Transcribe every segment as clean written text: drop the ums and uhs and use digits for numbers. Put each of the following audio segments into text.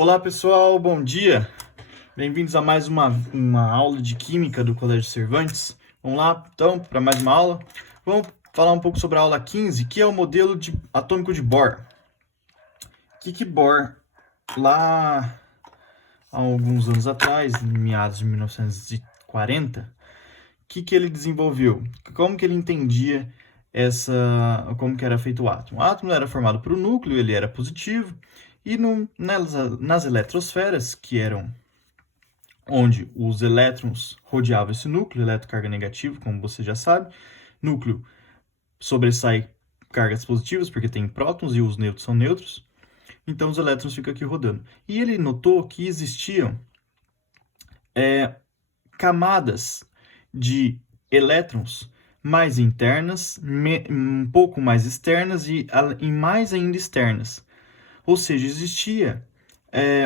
Olá pessoal, bom dia! Bem-vindos a mais uma aula de Química do Colégio Cervantes. Vamos lá então para mais uma aula. Vamos falar um pouco sobre a aula 15, que é o modelo atômico de Bohr. Que Bohr, lá há alguns anos atrás, em meados de 1940, que ele desenvolveu? Como que ele entendia como que era feito o átomo? O átomo era formado por um núcleo, ele era positivo, e nas eletrosferas, que eram onde os elétrons rodeavam esse núcleo, eletrocarga negativa, como você já sabe. Núcleo sobressai cargas positivas, porque tem prótons e os nêutrons são neutros. Então, os elétrons ficam aqui rodando. E ele notou que existiam camadas de elétrons mais internas, um pouco mais externas e mais ainda externas. Ou seja, existia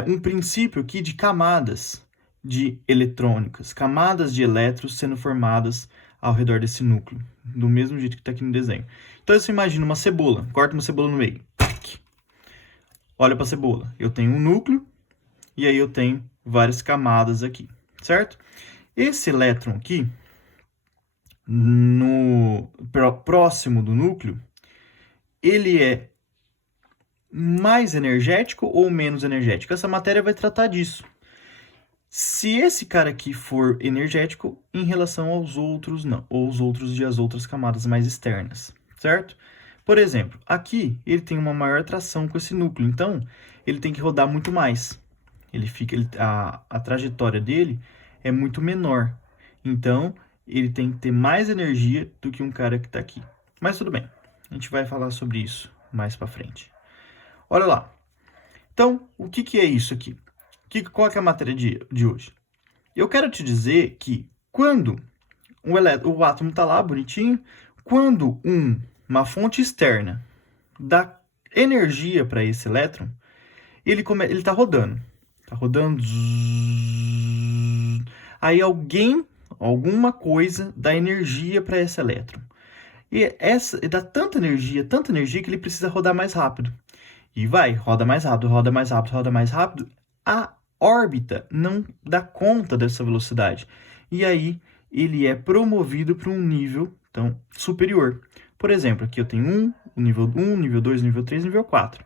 um princípio aqui de camadas de eletrônicas, camadas de elétrons sendo formadas ao redor desse núcleo, do mesmo jeito que está aqui no desenho. Então você imagina uma cebola, corta uma cebola no meio, olha para a cebola, eu tenho um núcleo e aí eu tenho várias camadas aqui, certo? Esse elétron aqui, próximo do núcleo, ele é mais energético ou menos energético? Essa matéria vai tratar disso. Se esse cara aqui for energético em relação aos outros, não, ou os outros e as outras camadas mais externas, certo? Por exemplo, aqui ele tem uma maior tração com esse núcleo, então ele tem que rodar muito mais. A trajetória dele é muito menor, então ele tem que ter mais energia do que um cara que está aqui. Mas tudo bem, a gente vai falar sobre isso mais para frente. Olha lá. Então, o que é isso aqui? Qual é a matéria de hoje? Eu quero te dizer que quando o átomo está lá bonitinho, quando uma fonte externa dá energia para esse elétron, ele está rodando. Está rodando. Aí alguma coisa dá energia para esse elétron. E dá tanta energia que ele precisa rodar mais rápido. E roda mais rápido, roda mais rápido, roda mais rápido. A órbita não dá conta dessa velocidade. E aí ele é promovido para um nível superior. Por exemplo, aqui eu tenho nível 1, nível 2, nível 3, nível 4.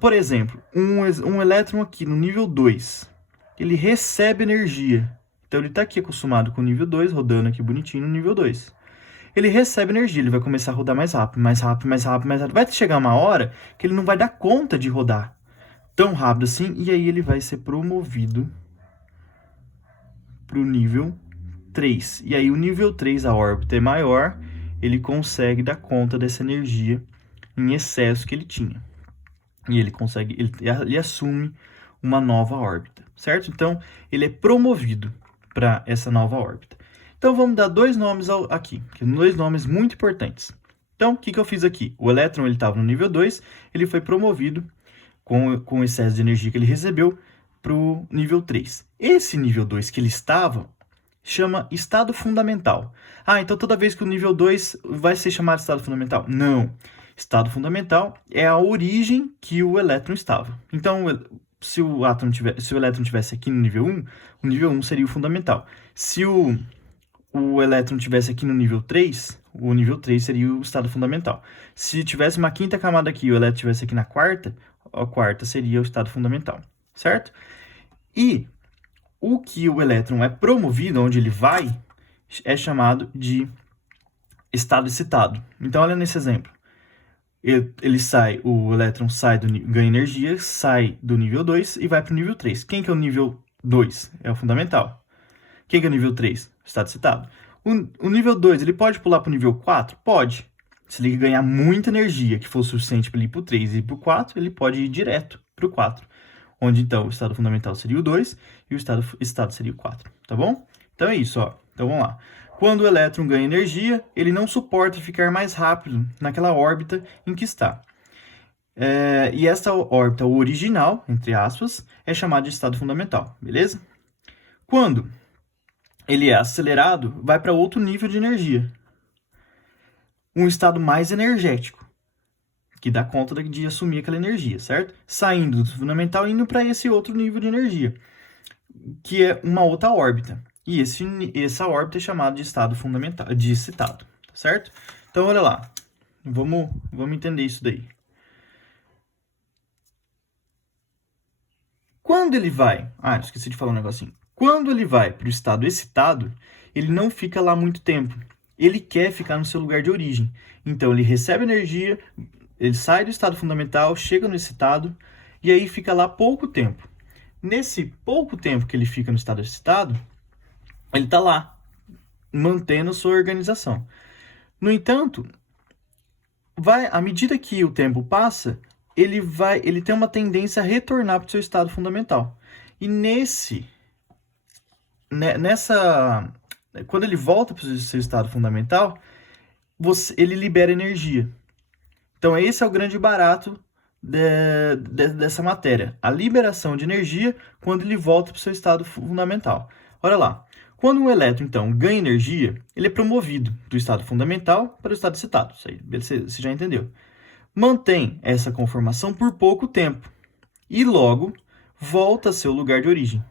Por exemplo, um elétron aqui no nível 2, ele recebe energia. Então ele está aqui acostumado com o nível 2, rodando aqui bonitinho no nível 2. Ele recebe energia, ele vai começar a rodar mais rápido, mais rápido, mais rápido, mais rápido. Vai chegar uma hora que ele não vai dar conta de rodar tão rápido assim, e aí ele vai ser promovido para o nível 3. E aí o nível 3, a órbita é maior, ele consegue dar conta dessa energia em excesso que ele tinha. E ele assume uma nova órbita, certo? Então, ele é promovido para essa nova órbita. Então, vamos dar dois nomes aqui, dois nomes muito importantes. Então, o que eu fiz aqui? O elétron estava no nível 2, ele foi promovido com o excesso de energia que ele recebeu para o nível 3. Esse nível 2 que ele estava chama estado fundamental. Então toda vez que o nível 2 vai ser chamado de estado fundamental? Não. Estado fundamental é a origem que o elétron estava. Então, se o elétron tivesse aqui no nível 1, o nível 1 seria o fundamental. Se o elétron tivesse aqui no nível 3, o nível 3 seria o estado fundamental. Se tivesse uma quinta camada aqui e o elétron tivesse aqui na quarta, a quarta seria o estado fundamental, certo? E o que o elétron é promovido, onde ele vai, é chamado de estado excitado. Então, olha nesse exemplo. O elétron ganha energia, sai do nível 2 e vai para o nível 3. Quem que é o nível 2? É o fundamental. Quem que é o nível 3? Estado excitado. O nível 2, ele pode pular para o nível 4? Pode. Se ele ganhar muita energia, que for suficiente para ele ir para o 3 e para o 4, ele pode ir direto para o 4. Onde, então, o estado fundamental seria o 2 e o estado seria o 4, tá bom? Então é isso, ó. Então vamos lá. Quando o elétron ganha energia, ele não suporta ficar mais rápido naquela órbita em que está. E essa órbita original, entre aspas, é chamada de estado fundamental, beleza? Quando ele é acelerado, vai para outro nível de energia. Um estado mais energético. que dá conta de assumir aquela energia, certo? Saindo do fundamental e indo para esse outro nível de energia, que é uma outra órbita. E essa órbita é chamada de estado fundamental, de excitado, certo? Então, olha lá. Vamos entender isso daí. Quando ele vai... esqueci de falar um negocinho. Quando ele vai para o estado excitado, ele não fica lá muito tempo. Ele quer ficar no seu lugar de origem. Então, ele recebe energia, ele sai do estado fundamental, chega no excitado, e aí fica lá pouco tempo. Nesse pouco tempo que ele fica no estado excitado, ele está lá, mantendo sua organização. No entanto, à medida que o tempo passa, ele tem uma tendência a retornar para o seu estado fundamental. E quando ele volta para o seu estado fundamental, ele libera energia. Então, esse é o grande barato dessa matéria. A liberação de energia quando ele volta para o seu estado fundamental. Olha lá. Quando um elétron, então, ganha energia, ele é promovido do estado fundamental para o estado excitado. Isso aí, você já entendeu. Mantém essa conformação por pouco tempo e logo volta a seu lugar de origem.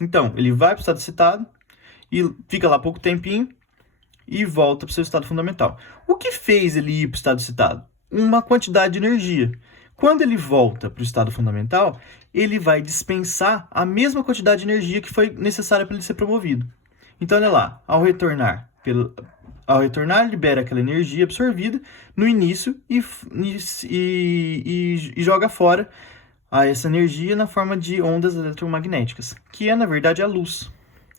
Então, ele vai para o estado excitado e fica lá pouco tempinho e volta para o seu estado fundamental. O que fez ele ir para o estado excitado? Uma quantidade de energia. Quando ele volta para o estado fundamental, ele vai dispensar a mesma quantidade de energia que foi necessária para ele ser promovido. Então, olha lá, ao retornar, libera aquela energia absorvida no início e joga fora essa energia na forma de ondas eletromagnéticas, que é, na verdade, a luz,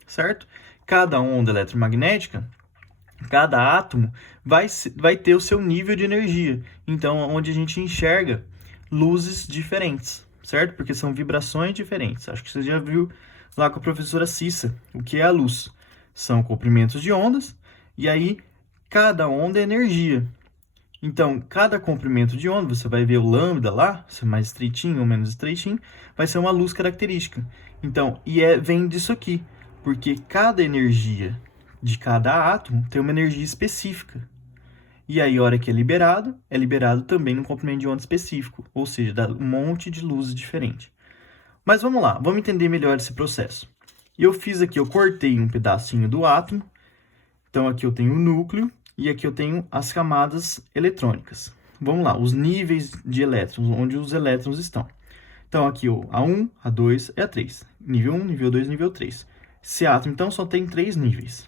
certo? Cada onda eletromagnética, cada átomo vai ter o seu nível de energia. Então, onde a gente enxerga luzes diferentes, certo? Porque são vibrações diferentes. Acho que você já viu lá com a professora Cissa o que é a luz. São comprimentos de ondas, e aí cada onda é energia. Então, cada comprimento de onda, você vai ver o lambda lá, se é mais estreitinho ou menos estreitinho, vai ser uma luz característica. Então, vem disso aqui, porque cada energia de cada átomo tem uma energia específica. E aí, a hora que é liberado também num comprimento de onda específico, ou seja, dá um monte de luzes diferentes. Mas vamos lá, vamos entender melhor esse processo. E eu cortei um pedacinho do átomo. Então, aqui eu tenho o núcleo e aqui eu tenho as camadas eletrônicas. Vamos lá, os níveis de elétrons, onde os elétrons estão. Então, aqui o A1, A2 e A3. Nível 1, nível 2, nível 3. Esse átomo, então, só tem 3 níveis.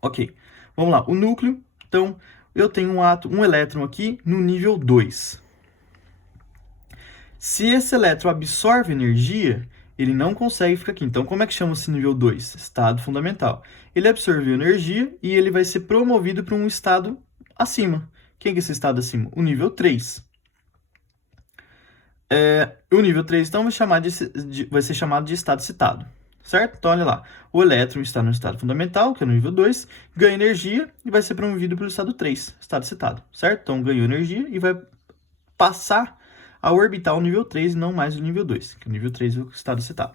Ok, vamos lá, o núcleo. Então, eu tenho um elétron aqui no nível 2. Se esse elétron absorve energia, ele não consegue ficar aqui. Então, como é que chama esse nível 2? Estado fundamental. Ele absorveu energia e ele vai ser promovido para um estado acima. Quem é esse estado acima? O nível 3. O nível 3, então, vai ser chamado de estado excitado. Certo? Então, olha lá. O elétron está no estado fundamental, que é no nível 2, ganha energia e vai ser promovido para o estado 3, estado excitado. Certo? Então, ganhou energia e vai passar a orbitar o nível 3 e não mais o nível 2, que o nível 3 é o estado excitado.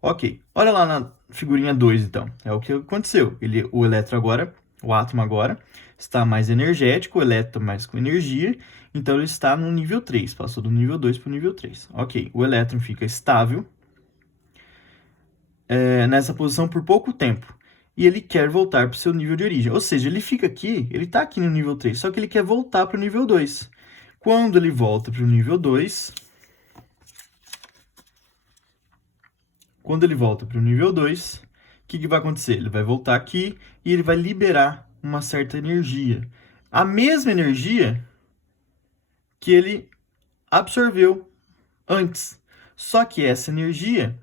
Ok, olha lá na figurinha 2, então. É o que aconteceu. O átomo agora, está mais energético, o elétron mais com energia, então ele está no nível 3, passou do nível 2 para o nível 3. Ok, o elétron fica estável nessa posição por pouco tempo. E ele quer voltar para o seu nível de origem. Ou seja, ele fica aqui, ele está aqui no nível 3, só que ele quer voltar para o nível 2. Quando ele volta para o nível 2, o que vai acontecer? Ele vai voltar aqui e ele vai liberar uma certa energia. A mesma energia que ele absorveu antes. Só que essa energia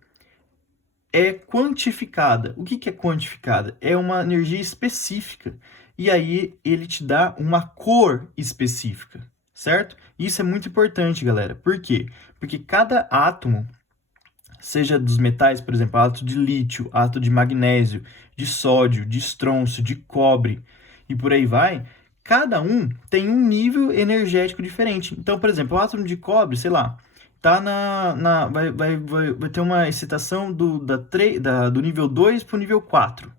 é quantificada. O que é quantificada? É uma energia específica. E aí ele te dá uma cor específica. Certo? Isso é muito importante, galera. Por quê? Porque cada átomo, seja dos metais, por exemplo, átomo de lítio, átomo de magnésio, de sódio, de estrôncio, de cobre e por aí vai, cada um tem um nível energético diferente. Então, por exemplo, o átomo de cobre, sei lá, tá vai ter uma excitação do nível 2 para o nível 4.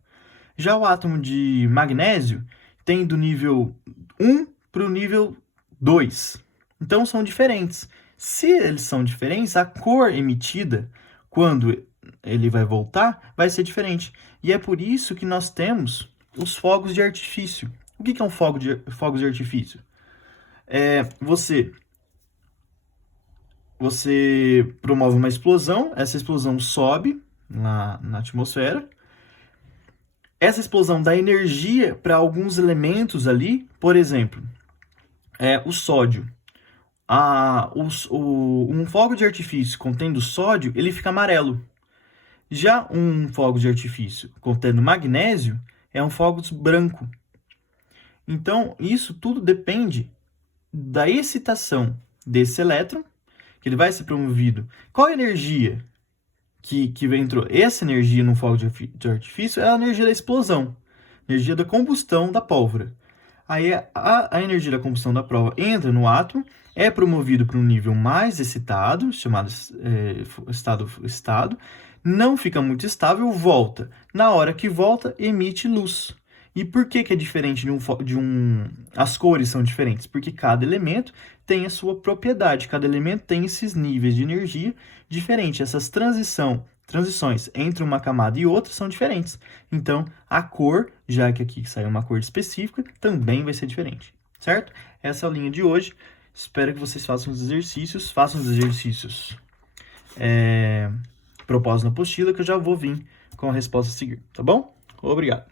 Já o átomo de magnésio tem do nível 1 para o nível 2. Então, são diferentes. Se eles são diferentes, a cor emitida, quando ele vai voltar, vai ser diferente. E é por isso que nós temos os fogos de artifício. O que é um fogo de artifício? Você promove uma explosão, essa explosão sobe na atmosfera. Essa explosão dá energia para alguns elementos ali, por exemplo, o sódio. Um fogo de artifício contendo sódio, ele fica amarelo. Já um fogo de artifício contendo magnésio é um fogo branco. Então, isso tudo depende da excitação desse elétron, que ele vai ser promovido. Qual a energia que entrou? Essa energia no fogo de artifício é a energia da explosão, energia da combustão da pólvora. Aí a energia da combustão da prova entra no átomo, é promovido para um nível mais excitado, chamado estado, não fica muito estável, volta. Na hora que volta, emite luz. E por que é diferente As cores são diferentes? Porque cada elemento tem a sua propriedade, cada elemento tem esses níveis de energia diferentes. Essas transições entre uma camada e outra são diferentes. Então, a cor, já que aqui saiu uma cor específica, também vai ser diferente, certo? Essa é a linha de hoje. Espero que vocês façam os exercícios. Propósito na apostila, que eu já vou vir com a resposta a seguir, tá bom? Obrigado.